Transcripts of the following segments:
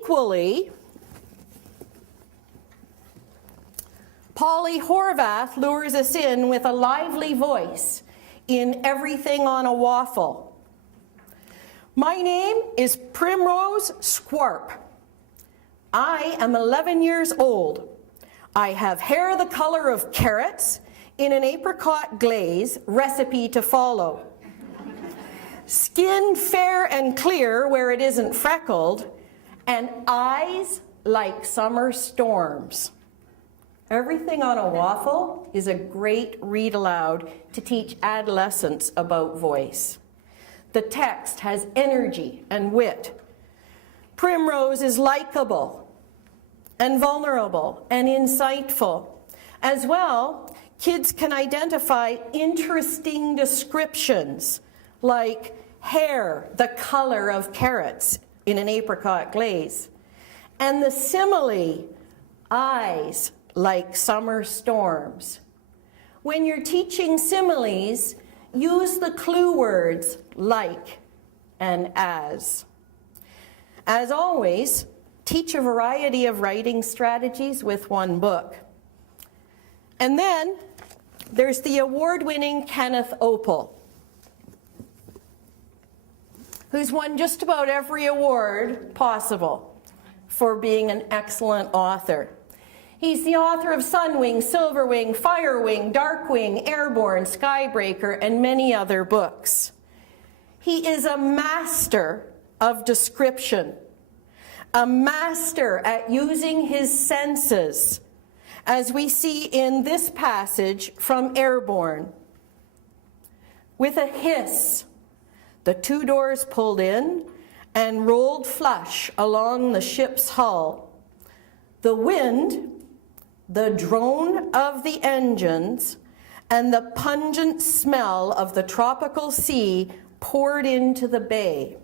Equally, Polly Horvath lures us in with a lively voice in Everything on a Waffle. My name is Primrose Squarp. I am 11 years old. I have hair the color of carrots in an apricot glaze, recipe to follow. Skin fair and clear where it isn't freckled, and eyes like summer storms. Everything on a Waffle is a great read aloud to teach adolescents about voice. The text has energy and wit. Primrose is likable and vulnerable and insightful. As well, kids can identify interesting descriptions like hair the color of carrots in an apricot glaze, and the simile, eyes like summer storms. When you're teaching similes, use the clue words like and as. As always, teach a variety of writing strategies with one book. And then there's the award-winning Kenneth Opel, who's won just about every award possible for being an excellent author. He's the author of Sunwing, Silverwing, Firewing, Darkwing, Airborne, Skybreaker, and many other books. He is a master of description, a master at using his senses, as we see in this passage from Airborne. With a hiss, the two doors pulled in and rolled flush along the ship's hull. The wind, the drone of the engines, and the pungent smell of the tropical sea poured into the bay.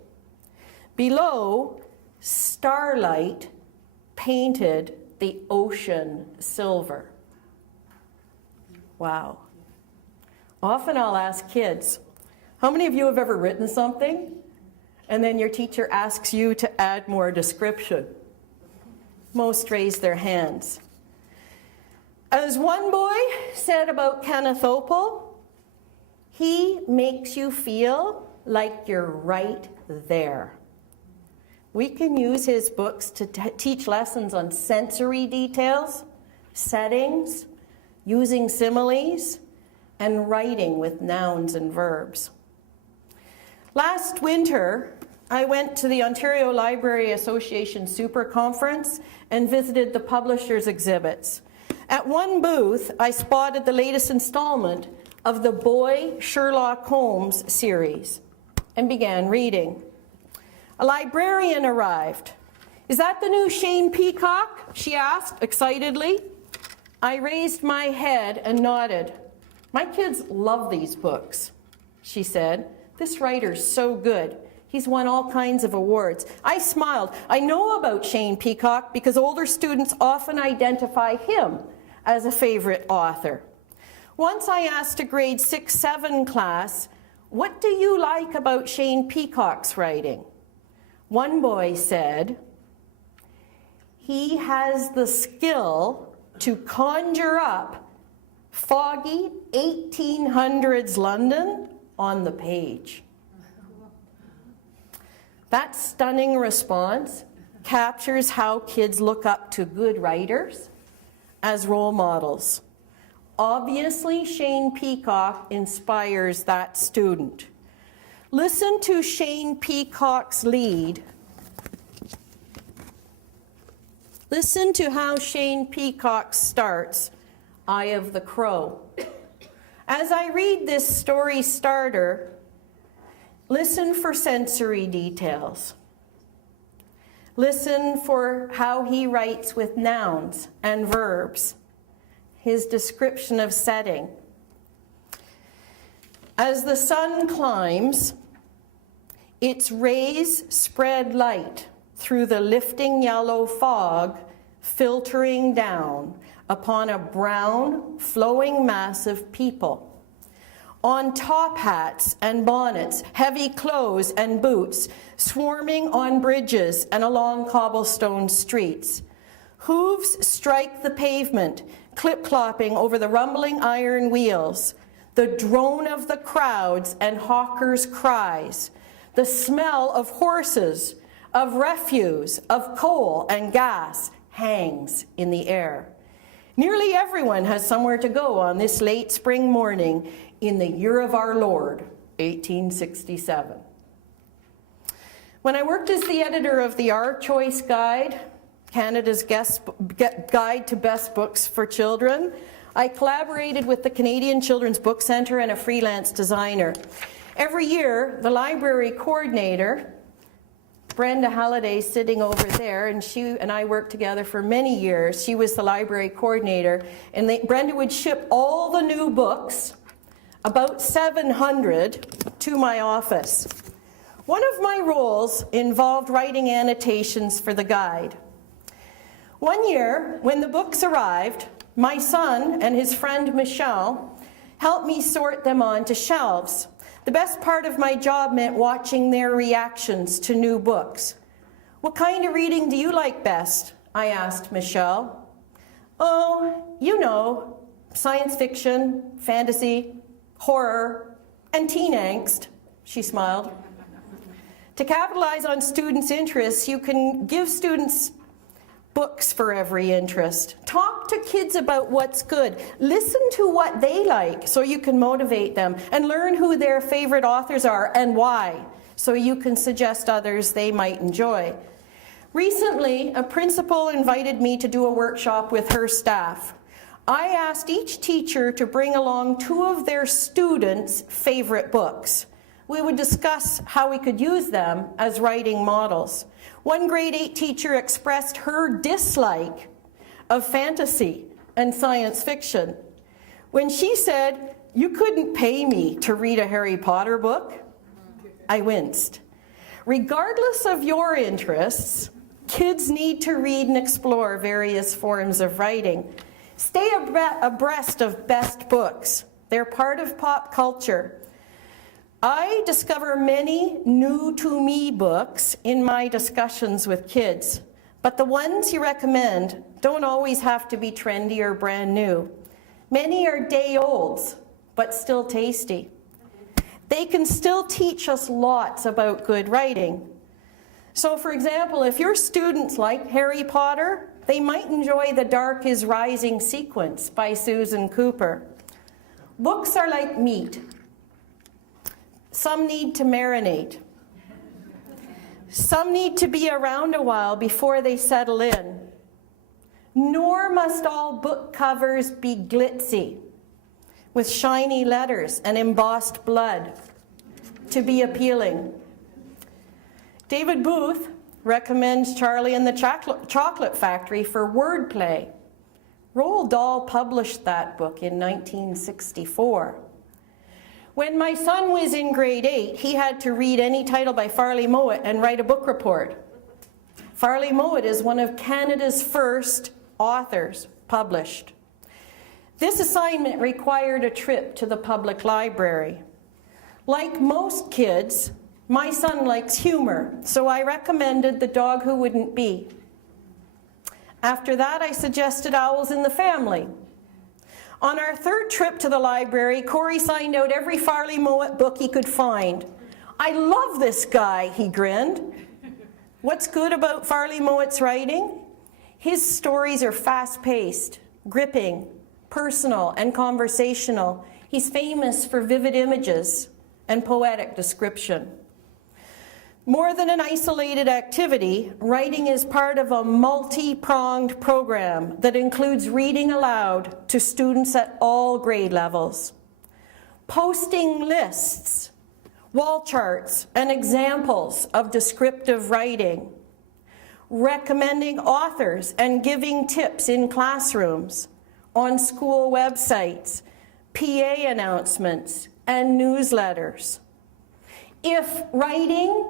Below, starlight painted the ocean silver. Wow. Often I'll ask kids, how many of you have ever written something and then your teacher asks you to add more description? Most raise their hands. As one boy said about Kenneth Opel, he makes you feel like you're right there. We can use his books to teach lessons on sensory details, settings, using similes, and writing with nouns and verbs. Last winter, I went to the Ontario Library Association Super Conference and visited the publishers' exhibits. At one booth, I spotted the latest installment of the Boy Sherlock Holmes series and began reading. A librarian arrived. "Is that the new Shane Peacock?" she asked excitedly. I raised my head and nodded. "My kids love these books," she said. "This writer's so good. He's won all kinds of awards." I smiled. I know about Shane Peacock because older students often identify him as a favorite author. Once I asked a grade 6-7 class, "What do you like about Shane Peacock's writing?" One boy said, "He has the skill to conjure up foggy 1800s London on the page." That stunning response captures how kids look up to good writers as role models. Obviously, Shane Peacock inspires that student. Listen to Shane Peacock's lead. Listen to how Shane Peacock starts Eye of the Crow. As I read this story starter, listen for sensory details. Listen for how he writes with nouns and verbs, his description of setting. As the sun climbs, its rays spread light through the lifting yellow fog, filtering down upon a brown, flowing mass of people. on top hats and bonnets, heavy clothes and boots, swarming on bridges and along cobblestone streets. Hooves strike the pavement, clip-clopping over the rumbling iron wheels, the drone of the crowds and hawkers' cries, the smell of horses, of refuse, of coal and gas hangs in the air. Nearly everyone has somewhere to go on this late spring morning in the year of our Lord, 1867. When I worked as the editor of the Our Choice Guide, Canada's Guide to Best Books for Children, I collaborated with the Canadian Children's Book Centre and a freelance designer. Every year, the library coordinator, Brenda Halliday, sitting over there, and she and I worked together for many years. She was the library coordinator, and Brenda would ship all the new books, about 700, to my office. One of my roles involved writing annotations for the guide. One year, when the books arrived, my son and his friend Michelle helped me sort them onto shelves. The best part of my job meant watching their reactions to new books. "What kind of reading do you like best?" I asked Michelle. "Oh, you know, science fiction, fantasy, horror, and teen angst," she smiled. To capitalize on students' interests, you can give students books for every interest. Talk to kids about what's good. Listen to what they like so you can motivate them, and learn who their favorite authors are and why, so you can suggest others they might enjoy. Recently, a principal invited me to do a workshop with her staff. I asked each teacher to bring along 2 of their students' favorite books. We would discuss how we could use them as writing models. One grade 8 teacher expressed her dislike of fantasy and science fiction. When she said, "You couldn't pay me to read a Harry Potter book," I winced. Regardless of your interests, kids need to read and explore various forms of writing. Stay abreast of best books. They're part of pop culture. I discover many new-to-me books in my discussions with kids, but the ones you recommend don't always have to be trendy or brand new. Many are day-olds, but still tasty. They can still teach us lots about good writing. So, for example, if your students like Harry Potter, they might enjoy The Dark is Rising sequence by Susan Cooper. Books are like meat. Some need to marinate. Some need to be around a while before they settle in. Nor must all book covers be glitzy, with shiny letters and embossed blood, to be appealing. David Booth recommends Charlie and the Chocolate Factory for wordplay. Roald Dahl published that book in 1964. When my son was in grade 8, he had to read any title by Farley Mowat and write a book report. Farley Mowat is one of Canada's first authors published. This assignment required a trip to the public library. Like most kids, my son likes humor, so I recommended The Dog Who Wouldn't Be. After that, I suggested Owls in the Family. On our 3rd trip to the library, Corey signed out every Farley Mowat book he could find. "I love this guy," he grinned. What's good about Farley Mowat's writing? His stories are fast-paced, gripping, personal, and conversational. He's famous for vivid images and poetic description. More than an isolated activity, writing is part of a multi-pronged program that includes reading aloud to students at all grade levels, posting lists, wall charts, and examples of descriptive writing, recommending authors and giving tips in classrooms, on school websites, PA announcements, and newsletters. If writing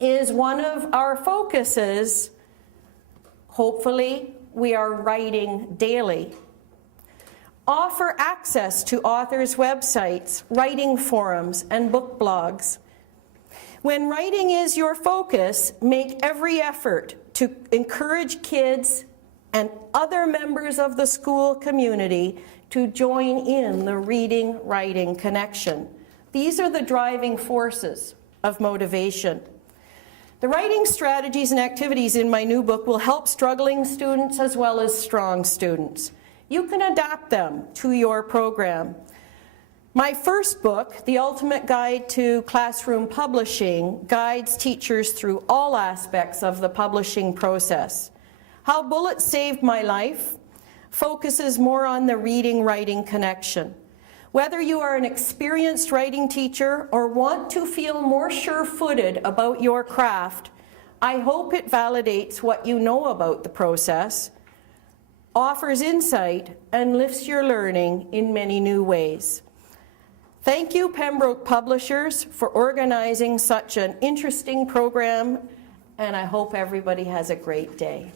is one of our focuses, hopefully we are writing daily. Offer access to authors' websites, writing forums, and book blogs. When writing is your focus, make every effort to encourage kids and other members of the school community to join in the reading-writing connection. These are the driving forces of motivation. The writing strategies and activities in my new book will help struggling students as well as strong students. You can adapt them to your program. My first book, The Ultimate Guide to Classroom Publishing, guides teachers through all aspects of the publishing process. How Bullets Saved My Life focuses more on the reading-writing connection. Whether you are an experienced writing teacher or want to feel more sure-footed about your craft, I hope it validates what you know about the process, offers insight, and lifts your learning in many new ways. Thank you, Pembroke Publishers, for organizing such an interesting program, and I hope everybody has a great day.